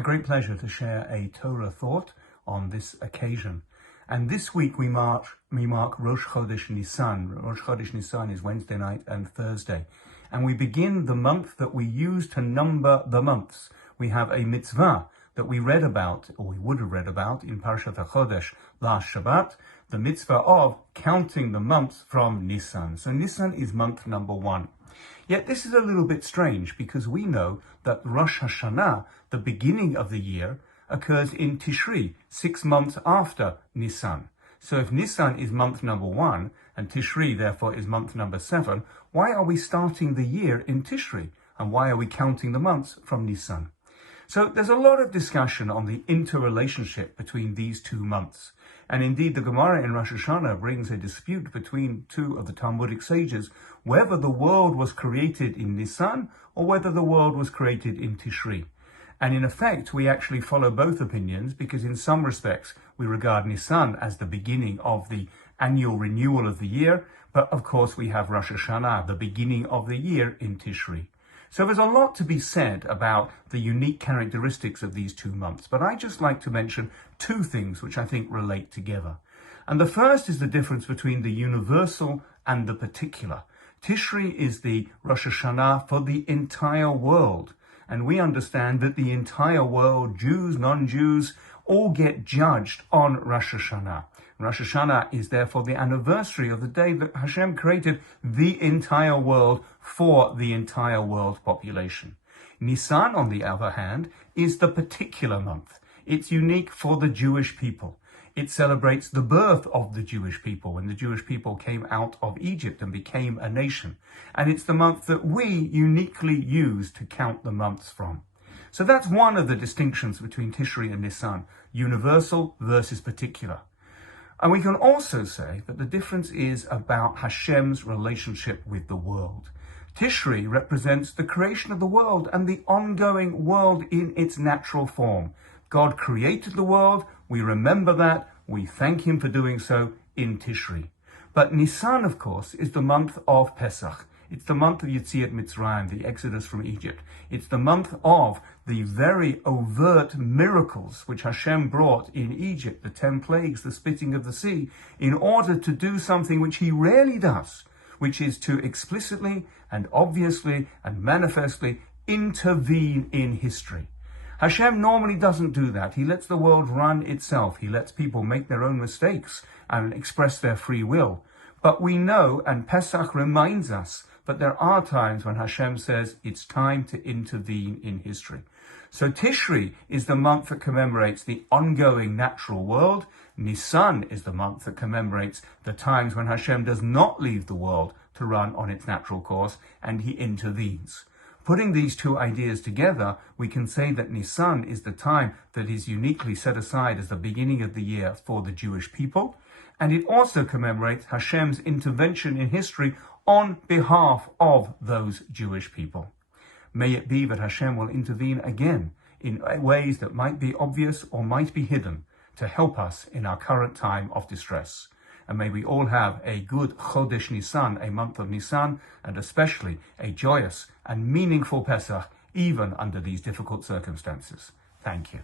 my great pleasure to share a Torah thought on this occasion. And this week we mark Rosh Chodesh Nisan. Rosh Chodesh Nisan is Wednesday night and Thursday. And we begin the month that we use to number the months. We have a mitzvah that we read about, or we would have read about, in Parashat Chodesh last Shabbat, the mitzvah of counting the months from Nisan. So Nisan is month number 1. Yet this is a little bit strange because we know that Rosh Hashanah, the beginning of the year, occurs in Tishri, 6 months after Nisan. So if Nisan is month number 1 and Tishri therefore is month number 7, why are we starting the year in Tishri? And why are we counting the months from Nisan? So there's a lot of discussion on the interrelationship between these 2 months. And indeed, the Gemara in Rosh Hashanah brings a dispute between 2 of the Talmudic sages, whether the world was created in Nisan or whether the world was created in Tishri. And in effect, we actually follow both opinions because in some respects, we regard Nisan as the beginning of the annual renewal of the year. But of course, we have Rosh Hashanah, the beginning of the year in Tishri. So there's a lot to be said about the unique characteristics of these 2 months, but I just like to mention 2 things which I think relate together. And the first is the difference between the universal and the particular. Tishri is the Rosh Hashanah for the entire world, and we understand that the entire world, Jews, non-Jews, all get judged on Rosh Hashanah. Rosh Hashanah is therefore the anniversary of the day that Hashem created the entire world for the entire world population. Nisan, on the other hand, is the particular month. It's unique for the Jewish people. It celebrates the birth of the Jewish people when the Jewish people came out of Egypt and became a nation. And it's the month that we uniquely use to count the months from. So that's one of the distinctions between Tishri and Nisan, universal versus particular. And we can also say that the difference is about Hashem's relationship with the world. Tishri represents the creation of the world and the ongoing world in its natural form. God created the world, we remember that, we thank him for doing so in Tishri. But Nisan, of course, is the month of Pesach. It's the month of Yetziat Mitzrayim, the exodus from Egypt. It's the month of the very overt miracles which Hashem brought in Egypt, the 10 plagues, the splitting of the sea, in order to do something which he rarely does, which is to explicitly and obviously and manifestly intervene in history. Hashem normally doesn't do that. He lets the world run itself. He lets people make their own mistakes and express their free will. But we know, and Pesach reminds us, that there are times when Hashem says it's time to intervene in history. So Tishri is the month that commemorates the ongoing natural world. Nisan is the month that commemorates the times when Hashem does not leave the world to run on its natural course, and he intervenes. Putting these 2 ideas together, we can say that Nisan is the time that is uniquely set aside as the beginning of the year for the Jewish people, and it also commemorates Hashem's intervention in history on behalf of those Jewish people. May it be that Hashem will intervene again in ways that might be obvious or might be hidden to help us in our current time of distress. And may we all have a good Chodesh Nisan, a month of Nisan, and especially a joyous and meaningful Pesach, even under these difficult circumstances. Thank you.